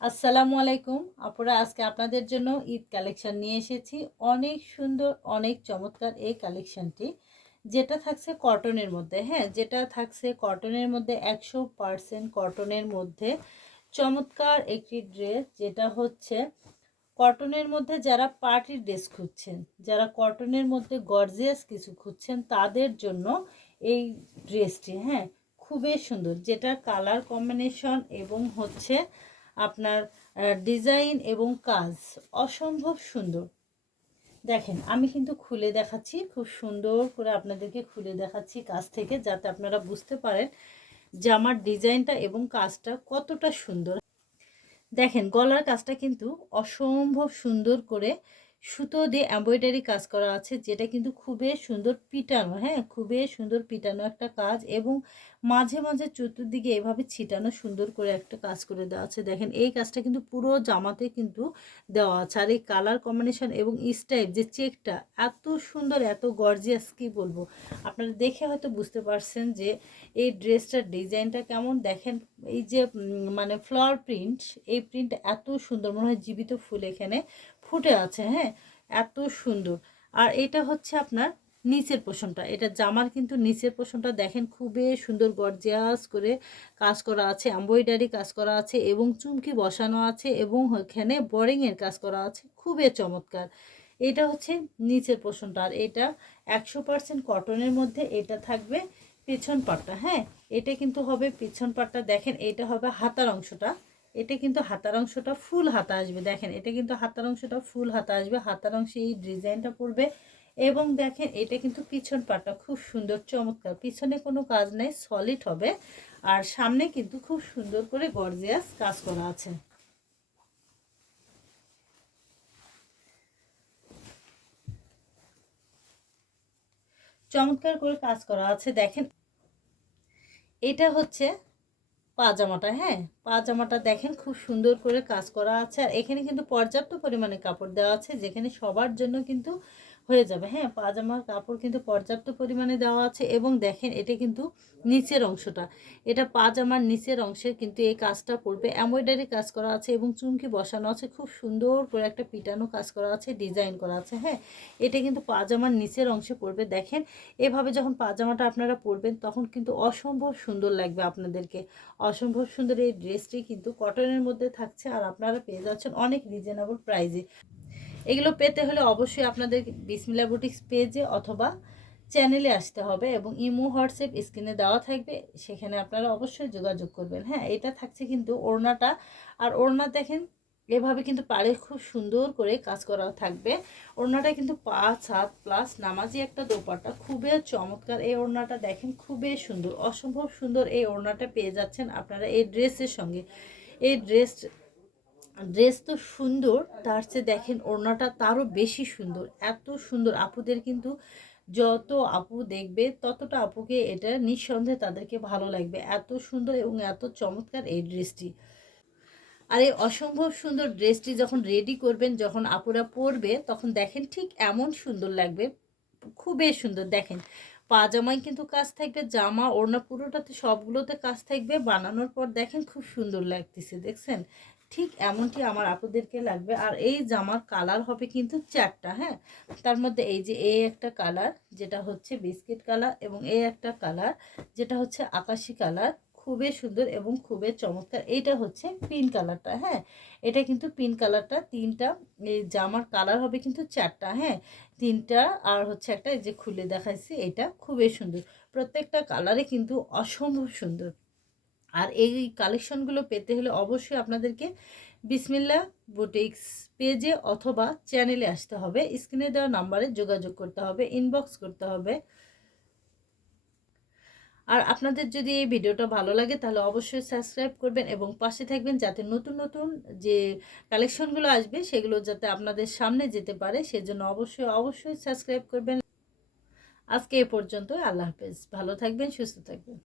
আসসালামু আলাইকুম আপুরা, আজকে আপনাদের জন্য ঈদ কালেকশন নিয়ে এসেছি। অনেক সুন্দর, অনেক চমৎকার এই কালেকশনটি, যেটা থাকছে কটনের মধ্যে। হ্যাঁ, যেটা থাকছে কটনের মধ্যে, 100% কটনের মধ্যে চমৎকার একটি ড্রেস, যেটা হচ্ছে কটনের মধ্যে যারা পার্টি ড্রেস খুঁজছেন, যারা কটনের মধ্যে গর্জিয়াস কিছু খুঁজছেন, তাদের জন্য এই ড্রেসটি। হ্যাঁ, খুবই সুন্দর, যেটা কালার কম্বিনেশন এবং হচ্ছে আপনার ডিজাইন এবং কাজ অসম্ভব সুন্দর। দেখেন, আমি কিন্তু খুলে দেখাচ্ছি, খুব সুন্দর করে আপনাদেরকে খুলে দেখাচ্ছি কাছ থেকে, যাতে আপনারা বুঝতে পারেন যে আমার ডিজাইনটা এবং কাজটা কতটা সুন্দর। দেখেন, গলার কাজটা কিন্তু অসম্ভব সুন্দর করে সুতো দিয়ে এমব্রয়ডারি কাজ করা আছে, যেটা কিন্তু খুবই সুন্দর পিটানো। হ্যাঁ, খুবই সুন্দর পিটানো একটা কাজ, এবং মাঝে মাঝে চতুর্দিকে এভাবে ছিটানো সুন্দর করে একটা কাজ করে দেওয়া আছে। দেখেন, এই কাজটা কিন্তু পুরো জামাতে কিন্তু দেওয়া আছে। আর এই কালার কম্বিনেশন এবং স্টাইপ, যে চেকটা এত সুন্দর, এত গর্জিয়াস, কি বলবো, আপনারা দেখে হয়তো বুঝতে পারছেন যে এই ড্রেসটার ডিজাইনটা কেমন। দেখেন, এই যে মানে ফ্লাওয়ার প্রিন্ট, এই প্রিন্ট এত সুন্দর, মনে হয় জীবিত ফুল এখানে ফুটে আছে। হ্যাঁ, এত সুন্দর। আর এটা হচ্ছে আপনার নিচের পোর্শনটা, এটা জামার কিন্তু নিচের পোর্শনটা দেখেন, খুবই সুন্দর গর্জিয়াস করে কাজ করা আছে, এমব্রয়ডারি কাজ করা আছে এবং চুমকি বসানো আছে, এবং এখানে বোরিংয়ের কাজ করা আছে, খুবই চমৎকার। এটা হচ্ছে নিচের পোর্শনটা। আর এটা 100% কটনের মধ্যে এটা থাকবে পিছন পাটটা। হ্যাঁ, এটা কিন্তু হবে পিছন পাটটা। দেখেন, এটা হবে হাতার অংশটা, এটা কিন্তু হাতার অংশটা ফুল হাতা আসবে। দেখেন, এটা কিন্তু হাতার অংশটা ফুল হাতা আসবে, হাতার অংশে এই ডিজাইনটা পড়বে। এবং দেখেন, এটা কিন্তু পিছন পাটটা খুব সুন্দর চমৎকার, পিছনে কোনো কাজ নেই, সলিড হবে। আর সামনে কিন্তু খুব সুন্দর করে গর্জিয়াস কাজ করা আছে, চমৎকার করে কাজ করা আছে। দেখেন, এটা হচ্ছে পাজামাটা। হ্যাঁ, পাজামাটা দেখেন, খুব সুন্দর করে কাজ করা আছে। আর এখানে কিন্তু পর্যাপ্ত পরিমাণে কাপড় দেওয়া আছে, যেখানে সবার জন্য কিন্তু হয়ে যাবে। হ্যাঁ, পাজামার কাপড় কিন্তু পর্যাপ্ত পরিমাণে দেওয়া আছে। এবং দেখেন, এটা কিন্তু নিচের অংশটা, এটা পাজামার নিচের অংশে কিন্তু এই কাজটা পড়বে, এমব্রয়ডারি কাজ করা আছে এবং চুমকি বসানো আছে, খুব সুন্দর করে একটা পিটানো কাজ করা আছে, ডিজাইন করা আছে। হ্যাঁ, এটা কিন্তু পাজামার নিচের অংশে পড়বে। দেখেন, এভাবে যখন পাজামাটা আপনারা পরবেন, তখন কিন্তু অসম্ভব সুন্দর লাগবে আপনাদেরকে। অসম্ভব সুন্দর এই ড্রেসটি কিন্তু কটনের মধ্যে থাকছে, আর আপনারা পেয়ে যাচ্ছেন অনেক রিজনেবল প্রাইসে। এগুলো পেতে হলে অবশ্যই আপনাদের বিসমিল্লাহ বুটিক্স পেজে অথবা চ্যানেলে আসতে হবে, এবং ইমো হোয়াটসঅ্যাপ স্ক্রিনে দেওয়া থাকবে, সেখানে আপনারা অবশ্যই যোগাযোগ করবেন। হ্যাঁ, এটা থাকছে কিন্তু ওড়নাটা। আর ওড়না দেখেন, এভাবে কিন্তু পাড়ে খুব সুন্দর করে কাজ করা থাকবে। ওড়নাটা কিন্তু 5 হাত প্লাস নামাজি একটা দোপাট্টা, খুবই চমৎকার এই ওড়নাটা। দেখেন, খুবই সুন্দর, অসম্ভব সুন্দর এই ওড়নাটা পেয়ে যাচ্ছেন আপনারা এই ড্রেসের সঙ্গে। এই ড্রেস তো সুন্দর, তার চেয়ে দেখেন ওড়নাটা তারও বেশি সুন্দর, এত সুন্দর। আপুদের কিন্তু যত আপু দেখবে, ততটা আপুকে এটা নিঃসন্দেহে তাদেরকে ভালো লাগবে, এত সুন্দর এবং এত চমৎকার এই ড্রেসটি। আর এই অসম্ভব সুন্দর ড্রেসটি যখন রেডি করবেন, যখন আপুরা পরবে, তখন দেখেন ঠিক এমন সুন্দর লাগবে, খুবই সুন্দর। দেখেন, পাজামায় কিন্তু কাজ থাকবে, জামা ওড়না পুরোটাতে সবগুলোতে কাজ থাকবে। বানানোর পর দেখেন খুব সুন্দর লাগতেছে, দেখছেন, ঠিক এমনটি আমার আপুদেরকে লাগবে। আর এই জামার কালার হবে কিন্তু 4টা। হ্যাঁ, তার মধ্যে এই যে এই একটা কালার, যেটা হচ্ছে বিস্কিট কালার, এবং এই একটা কালার, যেটা হচ্ছে আকাশি কালার, খুবই সুন্দর এবং খুবই চমৎকার। এইটা হচ্ছে পিঙ্ক কালারটা। হ্যাঁ, এটা কিন্তু পিঙ্ক কালারটা, তিনটা এই জামার কালার হবে কিন্তু 4টা। হ্যাঁ, তিনটা, আর হচ্ছে একটা এই যে খুলে দেখাইছি, এটা খুবই সুন্দর, প্রত্যেকটা কালারে কিন্তু অসম্ভব সুন্দর। আর এই কালেকশনগুলো পেতে হলে অবশ্যই আপনাদেরকে বিসমিল্লাহ বুটিক্স পেজে অথবা চ্যানেলে আসতে হবে, স্ক্রিনে দেওয়া নাম্বারে যোগাযোগ করতে হবে, ইনবক্স করতে হবে। আর আপনাদের যদি এই ভিডিওটা ভালো লাগে, তাহলে অবশ্যই সাবস্ক্রাইব করবেন এবং পাশে থাকবেন, যাতে নতুন নতুন যে কালেকশনগুলো আসবে, সেগুলো যাতে আপনাদের সামনে যেতে পারে, সেজন্য অবশ্যই অবশ্যই সাবস্ক্রাইব করবেন। আজকে এ পর্যন্ত, আল্লাহ হাফেজ, ভালো থাকবেন, সুস্থ থাকবেন।